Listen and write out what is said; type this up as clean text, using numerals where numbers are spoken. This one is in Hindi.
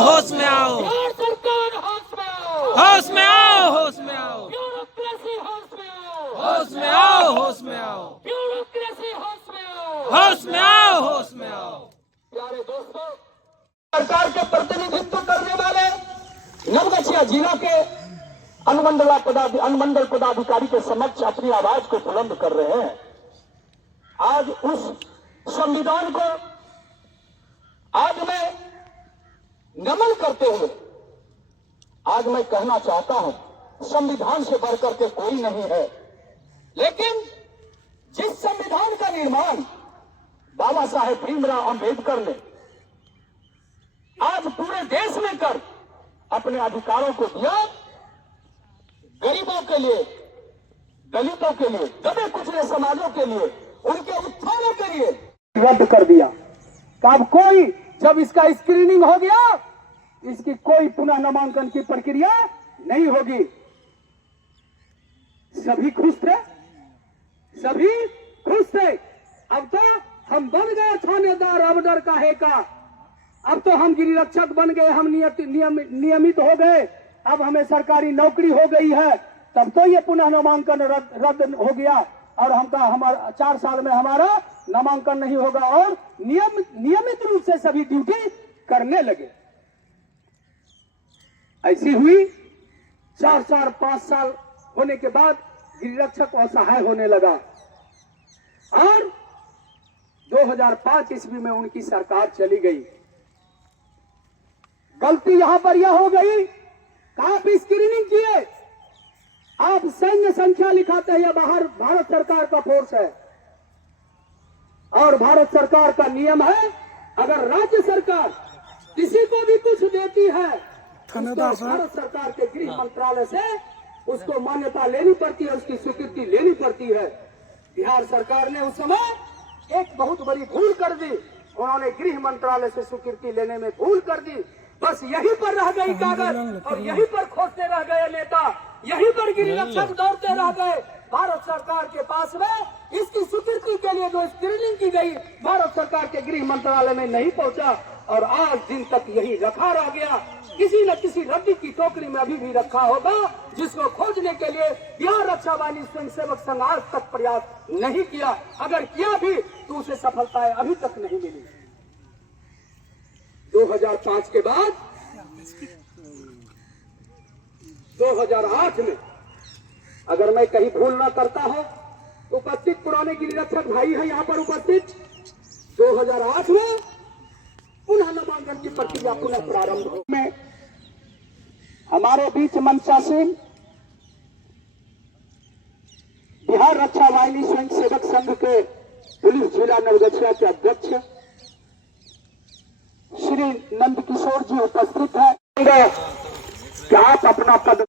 होश में आओ, बिहार सरकार होश में आओ, होश में आओ, होश में आओ, ब्यूरोक्रेसी होश में आओ, होश में आओ, होश में आओ, ब्यूरोक्रेसी होश में आओ, होश में आओ, होश में आओ। प्यारे दोस्तों, सरकार के प्रतिनिधित्व करने वाले नवगछिया जिला के अनुमंडल पदाधिकारी के समक्ष अपनी आवाज को बुलंद कर रहे हैं। आज उस संविधान को आज मैं नमन करते हुए आज मैं कहना चाहता हूं, संविधान से बढ़कर के कोई नहीं है, लेकिन जिस संविधान का निर्माण बाबा साहेब भीमराव अंबेडकर ने आज पूरे देश में कर अपने अधिकारों को दिया, गरीबों के लिए, दलितों के लिए, दबे कुचले समाजों के लिए, उनके उत्थानों के लिए रद्द कर दिया। अब कोई जब इसका स्क्रीनिंग हो गया, इसकी कोई पुनः नामांकन की प्रक्रिया नहीं होगी। सभी खुश थे, सभी खुश थे। अब तो हम बन गए थानेदार, अब डर काहे का। अब तो हम गिरिरक्षक बन गए, हम नियमित हो गए, अब हमें सरकारी नौकरी हो गई है। तब तो ये पुनः नामांकन रद्द हो गया और हमारा 4 साल में हमारा नामांकन नहीं होगा और नियमित रूप से सभी ड्यूटी करने लगे। ऐसी हुई 4 साल 5 साल होने के बाद गिरिरक्षक असहाय होने लगा और 2005 ईस्वी में उनकी सरकार चली गई। गलती यहां पर यह हो गई, आप स्क्रीनिंग किए, आप सैन्य संख्या लिखाते हैं, यह बाहर भारत सरकार का फोर्स है और भारत सरकार का नियम है, अगर राज्य सरकार किसी को भी कुछ देती है तो भारत सरकार के गृह मंत्रालय से उसको मान्यता लेनी पड़ती है, उसकी स्वीकृति लेनी पड़ती है। बिहार सरकार ने उस समय एक बहुत बड़ी भूल कर दी, उन्होंने गृह मंत्रालय से स्वीकृति लेने में भूल कर दी। बस यहीं पर रह गई कागज और यहीं पर खोजते रह गए नेता, यहीं पर गिरिरक्षक दौड़ते रह गए। भारत सरकार के पास में इसकी स्वीकृति के लिए जो स्क्रीनिंग की गई भारत सरकार के गृह मंत्रालय में नहीं पहुंचा और आज दिन तक यही रखा रह गया। किसी न किसी रद्दी की टोकरी में अभी भी रखा होगा, जिसको खोजने के लिए बिहार रक्षा वाहिनी स्वयंसेवक संघ आज तक प्रयास नहीं किया। अगर किया भी तो उसे सफलताएं अभी तक नहीं मिली। 2005 के बाद 2008 में, अगर मैं कहीं भूल ना करता हूं, उपस्थित पुराने गिरिरक्षक भाई हैं यहां पर उपस्थित, 2008 में पुनः नामांकन की प्रक्रिया पुनः प्रारंभ हो में हमारे बीच मंचासीन बिहार रक्षा वाहिनी स्वयंसेवक संघ के पुलिस जिला नवगछिया के अध्यक्ष श्री नंद किशोर जी उपस्थित है कि आप अपना पद